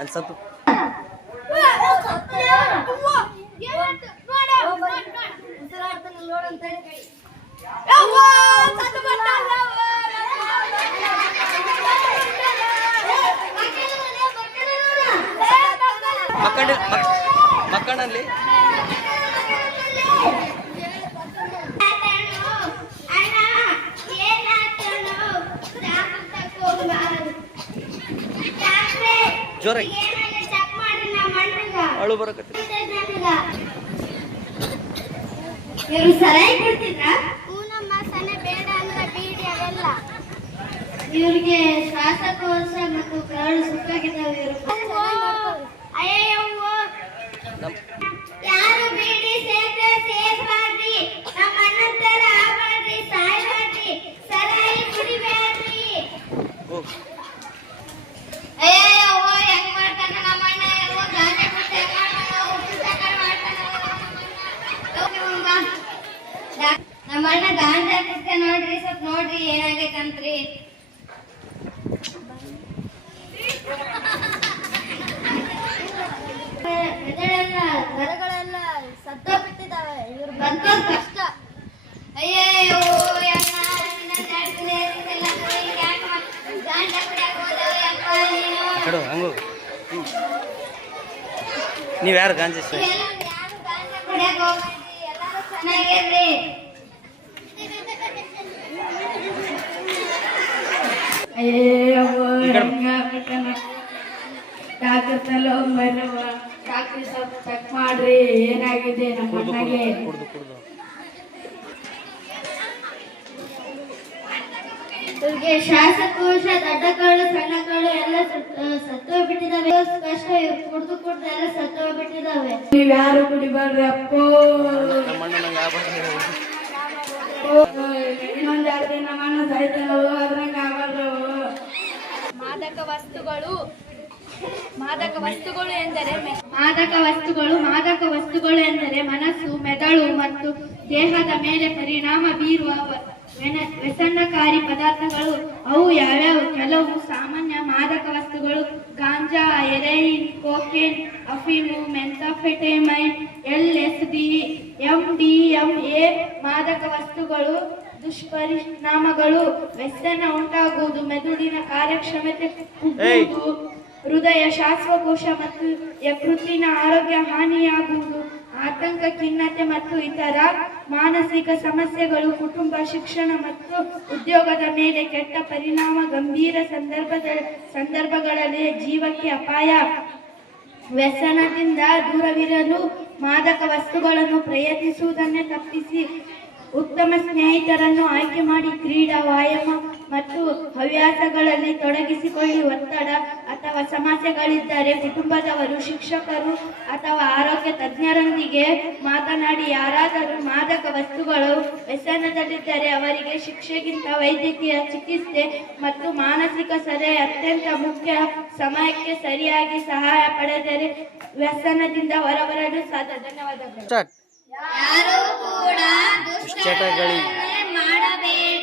ಅನ್ಸತ್ತು ಮಕ್ಕಳಲ್ಲಿ ಜೋರಾಗಿ ಅಳು ಬರಕತ್ತಿ ಇವರು ಸರಾಯಿ ಕೊಡ್ತಿದ್ರ ನಮ್ಮ ಸನೆ ಬೇಡ ಅಂದ್ರೆ ಬೀಡಿ ಅವೆಲ್ಲ ಇವ್ರಿಗೆ ಶ್ವಾಸಕೋಶ ಮತ್ತು ಕರಳು ಸುಕ್ಕಾಗಿದ್ದಾವೆ ಅಯ್ಯವ್ವ ಯಾರು ಬೀಡಿ ಸೇಫೆ ಸೇಫ್ ಮಾಡ್ರಿ ನಮ್ಮ ಅಣ್ಣ ತರ ಆಗ್ಬೇಡ್ರಿ ಸಾಯ್ಬೇಡ್ರಿ ಸರಾಯಿ ಕುಡಿಬೇಡ್ರಿ ಅಯ್ಯವ್ವ ಹೆಂಗ್ ಮಾಡ್ತಾನ ನಮ್ಮ ಅಣ್ಣ ಯಾವ ಗಾಂಜಾ ಕುಡ್ದೆ ನಮ್ಮ ಅಣ್ಣ ಗಾಂಜಾ ಕುಡ್ದೆ ನೋಡ್ರಿ ಸ್ವಲ್ಪ ನೋಡ್ರಿ ಏನಾಗೈತಂತ್ರಿ ಮರಗಳೆಲ್ಲ ಸತ್ತ ಬಿಟ್ಟಿದ್ದಾವೆ ಇವ್ರು ಬದುಕೋದು ಕಷ್ಟ ಅಯ್ಯೋ ನೀವು ಯಾರು ಗಾಂಜಾ ಕುಡಿಯಕ್ಕೆ ಹೋಗ್ಬೇಡ್ರಿ ಎಲ್ಲರೂ ಚೆನ್ನಾಗಿರ್ರಿ ಡಾಕ್ಟರ್ ತಲೆ ಬರುವ ಡಾಕ್ಟರ್ ಸ್ವಲ್ಪ ಚೆಕ್ ಮಾಡ್ರಿ ಏನಾಗಿದೆ ನಮ್ಮ ಅಣ್ಣಗೆ ಇವ್ರಿಗೆ ಶ್ವಾಸಕೋಶ ದೊಡ್ಡ ಕರಳು ಸಣ್ಣ ಕರಳು ಎಲ್ಲ ಸತ್ತೋಗ್ಬಿಟ್ಟಿದಾವೆ ಕಷ್ಟ ಇವ್ರು ಕುಡ್ದು ಎಲ್ಲ ಸತ್ತೋಗ್ಬಿಟ್ಟಿದಾವೆ ನೀವ್ ಯಾರು ಕುಡಿಬಾರ್ರಿ ಅಪ್ಪೋ ಇನ್ನೊಂದ್ 2 ದಿನ ಮಣ್ಣ ಸಾಯ್ತಾನೋ ಅದ್ರಂಗ ಆಗಲ್ರು ಮಾದಕ ವಸ್ತುಗಳು ಎಂದರೆ ಮನಸ್ಸು ಮೆದುಳು ಮತ್ತು ದೇಹದ ಮೇಲೆ ಪರಿಣಾಮ ಬೀರುವ ವ್ಯಸನಕಾರಿ ಪದಾರ್ಥಗಳು. ಅವು ಯಾವ್ಯಾವು? ಕೆಲವು ಸಾಮಾನ್ಯ ಮಾದಕ ವಸ್ತುಗಳು: ಗಾಂಜಾ, ಹೆರೋಯಿನ್, ಕೊಕೇನ್, ಅಫೀಮು, ಮೆಥಾಂಫೆಟಮೈನ್, LSD, MDMA. ಮಾದಕ ವಸ್ತುಗಳು ದುಷ್ಪರಿಣಾಮಗಳು: ವ್ಯಸನ ಉಂಟಾಗುವುದು, ಮೆದುಳಿನ ಕಾರ್ಯಕ್ಷಮತೆ ಕುಗ್ಗುವುದು, ಹೃದಯ ಶ್ವಾಸಕೋಶ ಮತ್ತು ಯಕೃತ್ತಿನ ಆರೋಗ್ಯ ಹಾನಿಯಾಗುವುದು, ಆತಂಕ, ಖಿನ್ನತೆ ಮತ್ತು ಇತರ ಮಾನಸಿಕ ಸಮಸ್ಯೆಗಳು, ಕುಟುಂಬ, ಶಿಕ್ಷಣ ಮತ್ತು ಉದ್ಯೋಗದ ಮೇಲೆ ಕೆಟ್ಟ ಪರಿಣಾಮ, ಗಂಭೀರ ಸಂದರ್ಭಗಳಲ್ಲಿ ಜೀವಕ್ಕೆ ಅಪಾಯ. ವ್ಯಸನದಿಂದ ದೂರವಿರಲು ಮಾದಕ ವಸ್ತುಗಳನ್ನು ಪ್ರಯತ್ನಿಸುವುದನ್ನೇ ತಪ್ಪಿಸಿ ಉತ್ತಮ ಸ್ನೇಹಿತರನ್ನು ಆಯ್ಕೆ ಮಾಡಿ ಕ್ರೀಡಾ, ವ್ಯಾಯಾಮ ಮತ್ತು ಹವ್ಯಾಸಗಳಲ್ಲಿ ತೊಡಗಿಸಿಕೊಳ್ಳಿ. ಒತ್ತಡ ಅಥವಾ ಸಮಸ್ಯೆಗಳಿದ್ದರೆ ಕುಟುಂಬದವರು, ಶಿಕ್ಷಕರು ಅಥವಾ ಆರೋಗ್ಯ ತಜ್ಞರೊಂದಿಗೆ ಮಾತನಾಡಿ. ಯಾರಾದರೂ ಮಾದಕ ವಸ್ತುಗಳು ವ್ಯಸನದಲ್ಲಿದ್ದರೆ ಅವರಿಗೆ ಶಿಕ್ಷೆಗಿಂತ ವೈದ್ಯಕೀಯ ಚಿಕಿತ್ಸೆ ಮತ್ತು ಮಾನಸಿಕ ಸಲಹೆ ಅತ್ಯಂತ ಮುಖ್ಯ. ಸಮಯಕ್ಕೆ ಸರಿಯಾಗಿ ಸಹಾಯ ಪಡೆದರೆ ವ್ಯಸನದಿಂದ ಹೊರಬರಲು ಸಾಧ್ಯ. ಧನ್ಯವಾದಗಳು. ಯಾರು ಕೂಡ ದುಶ್ಚಟಗಳನ್ನೇ ಮಾಡಬೇಡಿ.